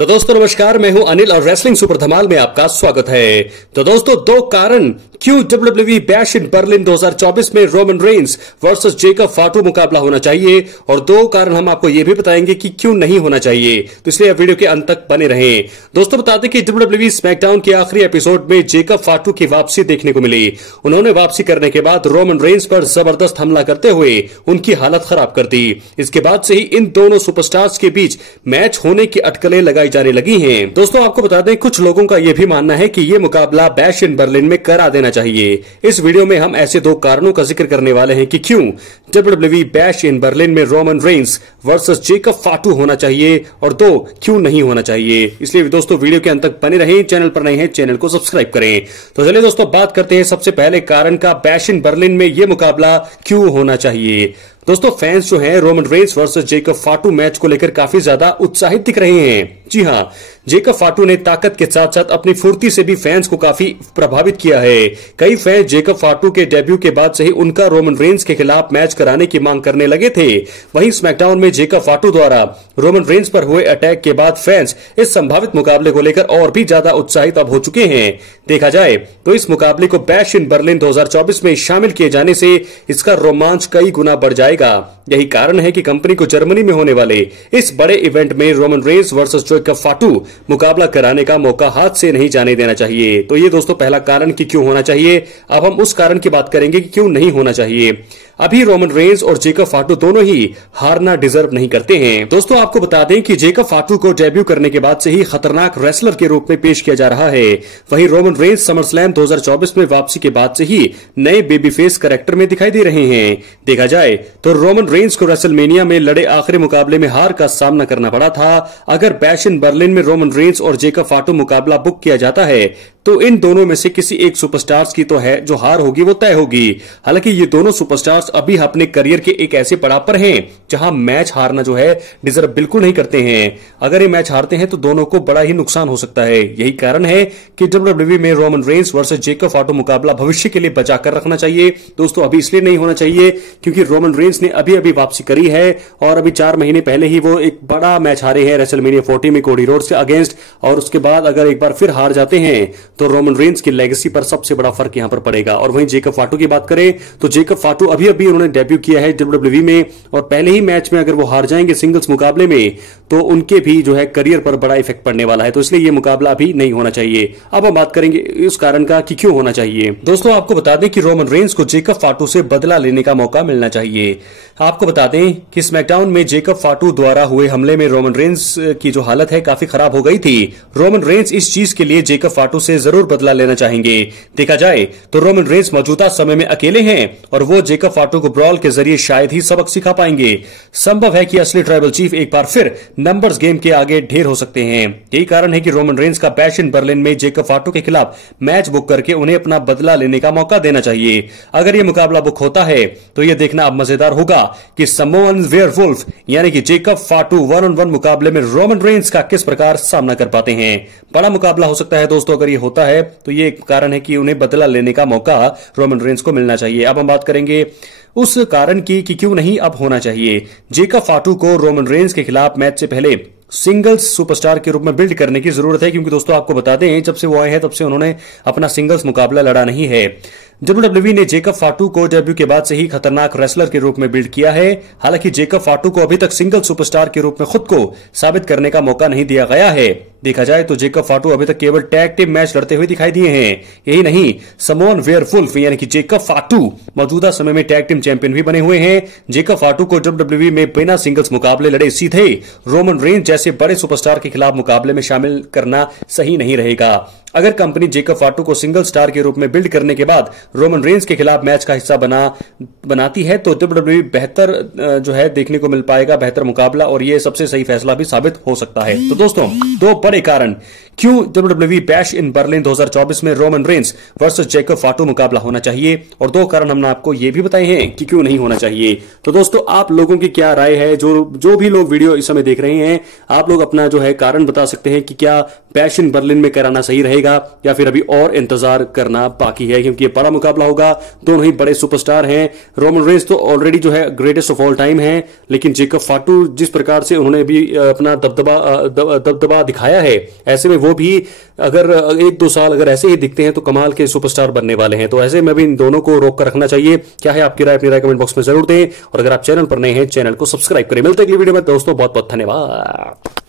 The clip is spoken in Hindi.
तो दोस्तों नमस्कार, मैं हूं अनिल और रेसलिंग सुपर धमाल में आपका स्वागत है। तो दोस्तों दो कारण क्यों WWE बैश इन बर्लिन 2024 में रोमन रेंस वर्सेस जेकब फाटू मुकाबला होना चाहिए, और दो कारण हम आपको यह भी बताएंगे कि क्यों नहीं होना चाहिए। तो इसलिए वीडियो के अंत तक बने रहें। दोस्तों बता दें कि WWE स्मैकडाउन के आखिरी एपिसोड में जेकब फाटू की वापसी देखने को मिली। उन्होंने वापसी करने के बाद रोमन रेंस पर जबरदस्त हमला करते हुए उनकी हालत खराब कर दी। इसके बाद से ही इन दोनों सुपरस्टार्स के बीच मैच होने की अटकलें लगाई जाने लगी हैं। दोस्तों आपको बता दें, कुछ लोगों का यह भी मानना है कि यह मुकाबला बैश इन बर्लिन में करा देना चाहिए। इस वीडियो में हम ऐसे दो कारणों का जिक्र करने वाले हैं कि क्यों WWE बैश इन बर्लिन में रोमन रेंस वर्सेस जेकब फाटू होना चाहिए, और दो क्यों नहीं होना चाहिए। इसलिए दोस्तों वीडियो के अंत तक बने रहें। चैनल पर नए हैं, चैनल को सब्सक्राइब करें। तो चलिए दोस्तों बात करते हैं सबसे पहले कारण का, बैश इन बर्लिन में यह मुकाबला क्यों होना चाहिए। दोस्तों फैंस जो हैं Roman Reigns versus Jacob फाटू match को लेकर काफी ज्यादा उत्साहित दिख रहे हैं। जी हां, जेकब फाटू ने ताकत के साथ साथ अपनी फुर्ती से भी फैंस को काफी प्रभावित किया है। कई फैंस जेकब फाटू के डेब्यू के बाद से ही उनका रोमन रेंस के खिलाफ मैच कराने की मांग करने लगे थे। वहीं स्मैकडाउन में जेकब फाटू द्वारा रोमन रेंस पर हुए अटैक के बाद फैंस इस संभावित मुकाबले को लेकर और भी ज्यादा उत्साहित अब हो चुके हैं। देखा जाए तो इस मुकाबले को बैश इन बर्लिन 2024 में शामिल किए जाने से इसका रोमांच कई गुना बढ़ जाएगा। यही कारण है कि कंपनी को जर्मनी में होने वाले इस बड़े इवेंट में रोमन रेंस वर्सेस जेकब फाटू मुकाबला कराने का मौका हाथ से नहीं जाने देना चाहिए। तो ये दोस्तों पहला कारण कि क्यों होना चाहिए। अब हम उस कारण की बात करेंगे कि क्यों नहीं होना चाहिए। अभी रोमन रेंस और जेकब फाटू दोनों ही हारना डिजर्व नहीं करते हैं। दोस्तों आपको बता दें कि जेकब फाटू को डेब्यू करने के बाद से ही खतरनाक रेसलर के रूप में पेश किया जा रहा है। वहीं रोमन रेंस समरस्लैम 2024 में वापसी के बाद से ही नए बेबी फेस कैरेक्टर में दिखाई दे रहे हैं। देखा जाए तो रोमन रेंस को रेसलमेनिया में लड़े आखिरी मुकाबले में हार का सामना करना पड़ा था। अगर बैश इन बर्लिन में रोमन रेंस और जेकब फाटू मुकाबला बुक किया जाता है तो इन दोनों में से किसी एक सुपरस्टार्स की तो है जो हार होगी वो तय होगी। हालांकि ये दोनों सुपरस्टार्स अभी अपने करियर के एक ऐसे पड़ाव पर हैं जहां मैच हारना जो है डिजर्व बिल्कुल नहीं करते हैं। अगर ये मैच हारते हैं तो दोनों को बड़ा ही नुकसान हो सकता है। यही कारण है कि WWE में रोमन रेंस वर्सेस जेकब फाटू मुकाबला भविष्य के लिए बचाकर रखना चाहिए। दोस्तों अभी इसलिए नहीं होना चाहिए क्योंकि रोमन रेंस ने अभी अभी वापसी करी है और अभी 4 महीने पहले ही वो एक बड़ा मैच हारे हैं रेसलमेनिया 40 में कोडी रोड्स के अगेंस्ट, और उसके बाद अगर एक बार फिर हार जाते हैं तो रोमन रेंस की लेगेसी पर सबसे बड़ा फर्क यहां पर पड़ेगा। और वहीं जेकब फाटू की बात करें तो जेकब फाटू अभी अभी उन्होंने डेब्यू किया है WWE में, और पहले ही मैच में अगर वो हार जाएंगे सिंगल्स मुकाबले में तो उनके भी जो है करियर पर बड़ा इफेक्ट पड़ने वाला है। तो इसलिए ये मुकाबला अभी नहीं होना चाहिए। अब हम बात करेंगे इस कारण का कि क्यों होना चाहिए। दोस्तों आपको बता दें कि रोमन रेंस को जेकब फाटू से बदला लेने का मौका मिलना चाहिए। आपको बता दें कि स्मैकडाउन में जेकब फाटू द्वारा हुए हमले में रोमन रेंस की जो हालत है काफी खराब हो गई थी। रोमन रेंस इस चीज के लिए जेकब फाटू से जरूर बदला लेना चाहेंगे। देखा जाए तो रोमन रेंस मौजूदा समय में अकेले हैं और वो जेकब फाटू को ब्रॉल के जरिए शायद ही सबक सिखा पाएंगे। संभव है कि असली ट्राइबल चीफ एक बार फिर नंबर्स गेम के आगे ढेर हो सकते हैं। यही कारण है कि रोमन रेंस का बैश इन बर्लिन में जेकब फाटू के खिलाफ मैच बुक करके उन्हें अपना बदला लेने का मौका देना चाहिए। अगर यह मुकाबला बुक होता है तो यह देखना अब मजेदार होगा कि समोअन वेयरवुल्फ यानी कि जेकब फाटू 1-on-1 मुकाबले में रोमन रेंस का किस प्रकार सामना कर पाते हैं। बड़ा मुकाबला हो सकता है दोस्तों अगर यह होता है तो यह एक कारण है कि उन्हें बदला लेने का मौका रोमन रेंस को मिलना चाहिए। अब हम बात करेंगे उस कारण की कि क्यों नहीं अब होना चाहिए। जेकब फाटू को रोमन रेंस के खिलाफ मैच से पहले सिंगल्स सुपरस्टार के रूप में बिल्ड करने की जरूरत है, क्योंकि दोस्तों आपको बता दें जब से वो आए हैं तब से उन्होंने अपना सिंगल्स मुकाबला लड़ा नहीं है। WWE ने जेकब फाटू को डेब्यू के बाद से ही खतरनाक रेसलर के रूप में बिल्ड किया है। हालांकि जेकब फाटू को अभी तक सिंगल सुपरस्टार के रूप में खुद को साबित करने का मौका नहीं दिया गया है। देखा जाए तो जेकब फाटू अभी तक केवल टैग टीम मैच लड़ते हुए दिखाई दिए हैं। यही नहीं, समोअन वेयरवुल्फ यानी कि जेकब फाटू मौजूदा समय में टैग टीम चैंपियन भी बने हुए हैं। जेकब फाटू को WWE में बिना सिंगल्स मुकाबले लड़े सीधे रोमन रेंस जैसे बड़े सुपरस्टार के खिलाफ मुकाबले में शामिल करना सही नहीं रहेगा। अगर कंपनी जेकब फाटू को सिंगल स्टार के रूप में बिल्ड करने के बाद रोमन रेंस के खिलाफ मैच का हिस्सा बनाती है तो WWE बेहतर जो है देखने को मिल पाएगा, बेहतर मुकाबला, और ये सबसे सही फैसला भी साबित हो सकता है। तो दोस्तों दो बड़े कारण क्यों WWE बैश इन बर्लिन 2024 में रोमन रेंस वर्सेस जैकब फाटू मुकाबला होना चाहिए, और 2 कारण हमने आपको ये भी बताए हैं कि क्यों नहीं होना चाहिए। तो दोस्तों, आप लोगों की क्या राय है? जो भी लोग वीडियो इस समय देख रहे हैं, आप लोग अपना जो है कारण बता सकते हैं कि क्या बैश इन बर्लिन में कराना सही रहेगा या फिर अभी और इंतजार करना बाकी है, क्योंकि ये बड़ा मुकाबला होगा। दोनों ही बड़े सुपरस्टार हैं। रोमन रेंस तो ऑलरेडी जो है ग्रेटेस्ट ऑफ ऑल टाइम है, लेकिन जैकब फाटू जिस प्रकार से उन्होंने भी अपना दबदबा दिखाया है, ऐसे में वो भी अगर 1-2 साल अगर ऐसे ही दिखते हैं तो कमाल के सुपरस्टार बनने वाले हैं। तो ऐसे में भी इन दोनों को रोक कर रखना चाहिए। क्या है आपकी राय? अपनी राय कमेंट बॉक्स में जरूर दें, और अगर आप चैनल पर नए हैं, चैनल को सब्सक्राइब करें। मिलते हैं अगली वीडियो में दोस्तों, बहुत बहुत धन्यवाद।